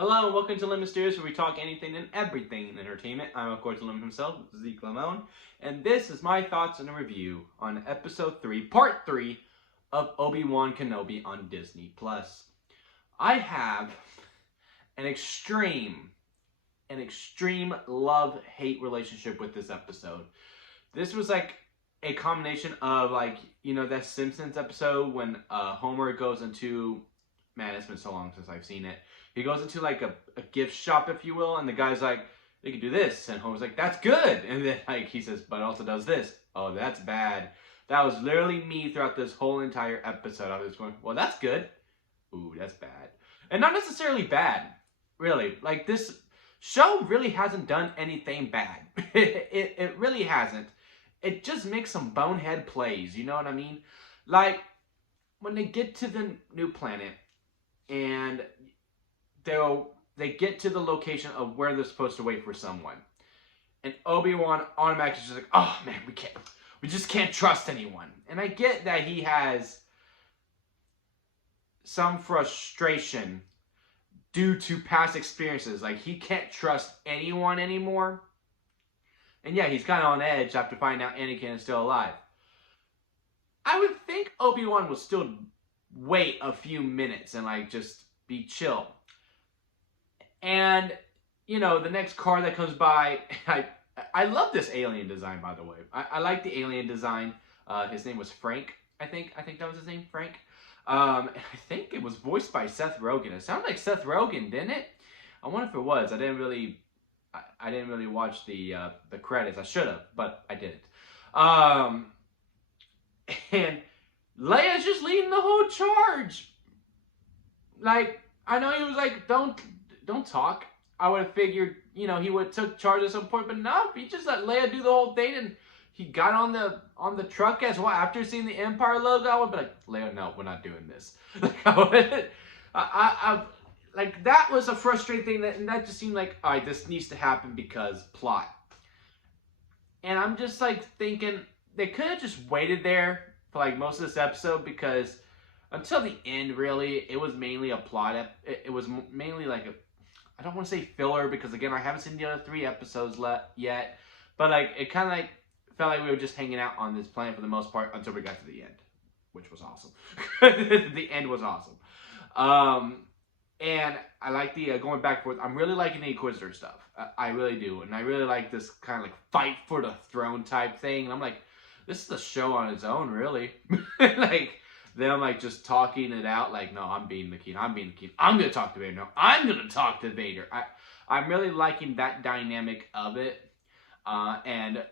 Hello and welcome to Lim Mysterious, where we talk anything and everything in entertainment. I'm of course Lim himself, Zeke Lamone, and this is my thoughts and a review on Episode 3, Part 3 of Obi-Wan Kenobi on Disney+. I have an extreme love-hate relationship with this episode. This was like a combination of that Simpsons episode when Homer goes into, man, it's been so long since I've seen it. He goes into like a gift shop, if you will, and the guy's like, "You can do this," and Homer's like, "That's good," and then he says, "But it also does this." "Oh, that's bad." That was literally me throughout this whole entire episode. I was going, "Well, that's good." "Ooh, that's bad," and not necessarily bad, really. Like, this show really hasn't done anything bad. It really hasn't. It just makes some bonehead plays. You know what I mean? Like when they get to the new planet and they get to the location of where they're supposed to wait for someone, and Obi-Wan automatically just like, "Oh man, we just can't trust anyone." And I get that he has some frustration due to past experiences. Like, he can't trust anyone anymore. And yeah, he's kind of on edge after finding out Anakin is still alive. I would think Obi-Wan would still wait a few minutes and just be chill. And, the next car that comes by, I love this alien design, by the way. I like the alien design. His name was Frank, I think that was his name, Frank. I think it was voiced by Seth Rogen. It sounded like Seth Rogen, didn't it? I wonder if it was. I didn't really watch the credits. I should have, but I didn't. And Leia's just leading the whole charge. Like, I know he was like, don't talk. I would have figured, he would have took charge at some point, but no, he just let Leia do the whole thing, and he got on the truck as well. After seeing the Empire logo, I would be like, "Leia, no, we're not doing this." Like, that was a frustrating thing, and that just seemed like, all right, this needs to happen because plot. And I'm just like thinking they could have just waited there for like most of this episode, because until the end, really, it was mainly a plot. It was mainly like I don't want to say filler, because again, I haven't seen the other 3 episodes yet. But it kind of felt like we were just hanging out on this planet for the most part until we got to the end, which was awesome. The end was awesome. And I like the going back and forth. I'm really liking the Inquisitor stuff. I really do. And I really like this kind of fight for the throne type thing. And I'm like, this is a show on its own, really. Them just talking it out, like, "No, I'm being the king. I'm being the king. I'm gonna talk to Vader. No, I'm gonna talk to Vader." I'm really liking that dynamic of it. And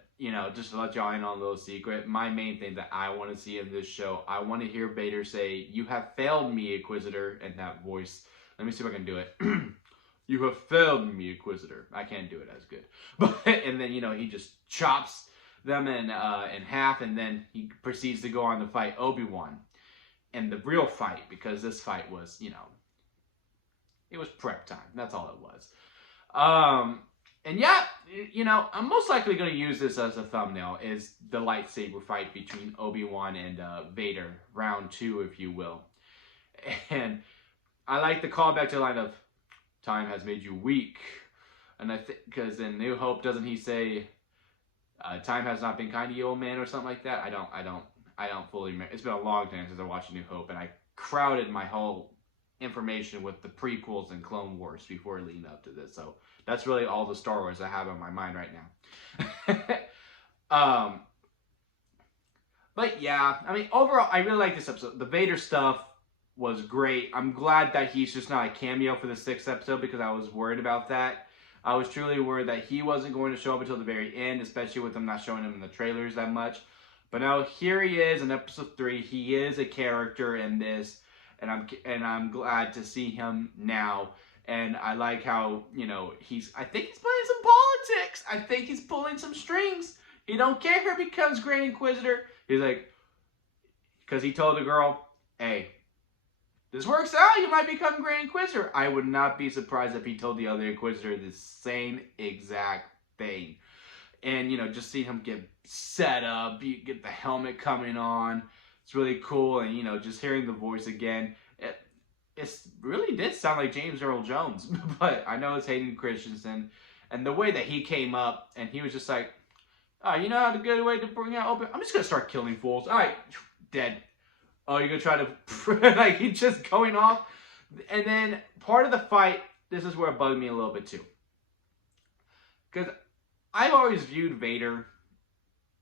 just to let y'all in on a little secret, my main thing that I want to see in this show, I want to hear Vader say, "You have failed me, Inquisitor," in that voice. Let me see if I can do it. "You have failed me, Inquisitor." I can't do it as good, but and then he just chops them in half, and then he proceeds to go on to fight Obi-Wan. And the real fight, because this fight was, it was prep time. That's all it was. And yeah, I'm most likely going to use this as a thumbnail, is the lightsaber fight between Obi-Wan and Vader, round 2, if you will. And I like the callback to the line of, "Time has made you weak." And I think, because in New Hope, doesn't he say, "Time has not been kind to you, old man," or something like that? I don't fully remember. It's been a long time since I watched New Hope, and I crowded my whole information with the prequels and Clone Wars before leading up to this. So that's really all the Star Wars I have on my mind right now. But yeah, I mean, overall, I really like this episode. The Vader stuff was great. I'm glad that he's just not a cameo for the 6th episode, because I was worried about that. I was truly worried that he wasn't going to show up until the very end, especially with them not showing him in the trailers that much. But now here he is in episode 3. He is a character in this, and I'm glad to see him now. And I like how, I think he's playing some politics. I think he's pulling some strings. He don't care if he becomes Grand Inquisitor. He's like, because he told the girl, "Hey, this works out, you might become Grand Inquisitor." I would not be surprised if he told the other Inquisitor the same exact thing. And, just see him get set up, you get the helmet coming on. It's really cool. And, just hearing the voice again. it really did sound like James Earl Jones, but I know it's Hayden Christensen, and the way that he came up and he was just like, "Oh, you know how to good way to bring out Obi? I'm just gonna start killing fools. All right, dead. Oh, you're gonna try to like he's just going off." And then part of the fight, this is where it bugged me a little bit too, because I've always viewed Vader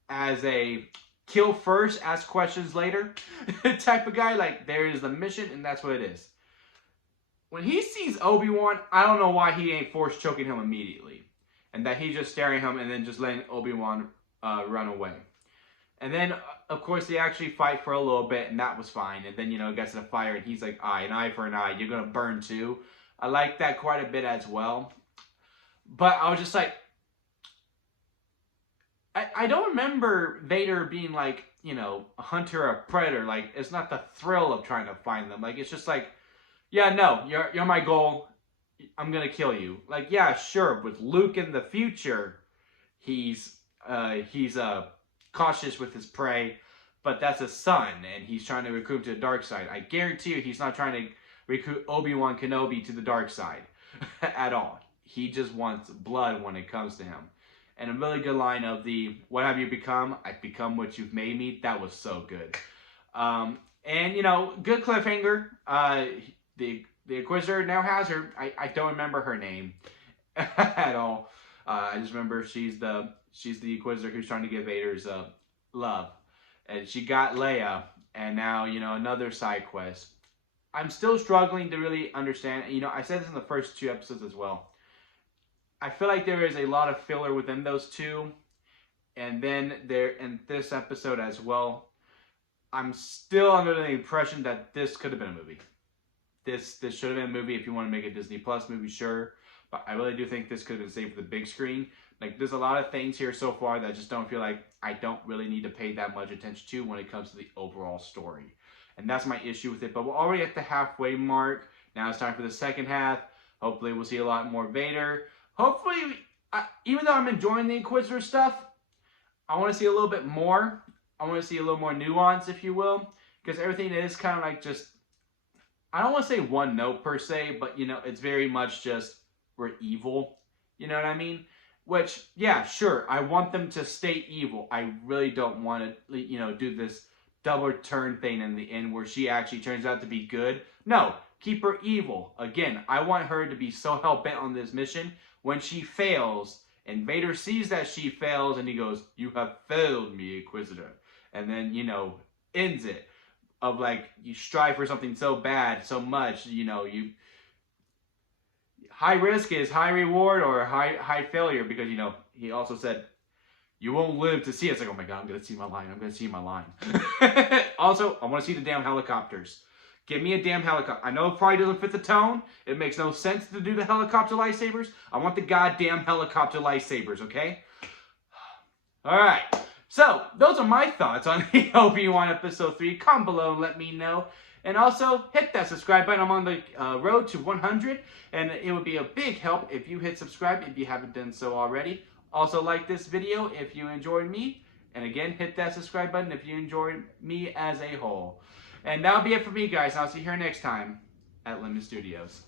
as a kill first, ask questions later type of guy. Like, there is the mission, and that's what it is. When he sees Obi-Wan, I don't know why he ain't force choking him immediately. And that he's just staring at him and then just letting Obi-Wan run away. And then, of course, they actually fight for a little bit, and that was fine. And then, it gets to the fire, and he's like, an eye for an eye. You're going to burn too. I like that quite a bit as well. But I was just like, I don't remember Vader being like, a hunter or a predator. Like, it's not the thrill of trying to find them. Like, it's just like, yeah, no, you're my goal. I'm gonna kill you. Like, yeah, sure. With Luke in the future, he's cautious with his prey, but that's his son, and he's trying to recruit him to the dark side. I guarantee you, he's not trying to recruit Obi-Wan Kenobi to the dark side at all. He just wants blood when it comes to him. And a really good line of the, "What have you become? I've become what you've made me." That was so good. And, good cliffhanger. The Inquisitor now has her. I don't remember her name at all. I just remember she's the Inquisitor who's trying to get Vader's love. And she got Leia. And now, another side quest. I'm still struggling to really understand. I said this in the first 2 episodes as well. I feel like there is a lot of filler within those 2. And then there in this episode as well. I'm still under the impression that this could have been a movie. This should have been a movie if you want to make a Disney Plus movie, sure. But I really do think this could have been saved for the big screen. Like, there's a lot of things here so far that I just don't feel like I don't really need to pay that much attention to when it comes to the overall story. And that's my issue with it. But we're already at the halfway mark. Now it's time for the second half. Hopefully we'll see a lot more Vader. Hopefully, even though I'm enjoying the Inquisitor stuff, I want to see a little bit more. I want to see a little more nuance, if you will. Because everything is kind of like just, I don't want to say one note per se, but, it's very much just, we're evil. You know what I mean? Which, yeah, sure, I want them to stay evil. I really don't want to, do this double turn thing in the end where she actually turns out to be good. No, keep her evil. Again, I want her to be so hell-bent on this mission. When she fails, and Vader sees that she fails, and he goes, "You have failed me, Inquisitor." And then, ends it. Of like, you strive for something so bad, so much, you high risk is high reward or high failure, because he also said, "You won't live to see it." It's like, oh my god, I'm gonna see my line. I'm gonna see my line. Also, I want to see the damn helicopters. Give me a damn helicopter. I know it probably doesn't fit the tone. It makes no sense to do the helicopter lightsabers. I want the goddamn helicopter lightsabers, okay? Alright. So, those are my thoughts on the Obi-Wan Episode 3. Comment below and let me know. And also, hit that subscribe button. I'm on the road to 100. And it would be a big help if you hit subscribe if you haven't done so already. Also, like this video if you enjoyed me. And again, hit that subscribe button if you enjoyed me as a whole. And that'll be it for me, guys. I'll see you here next time at Lemon Studios.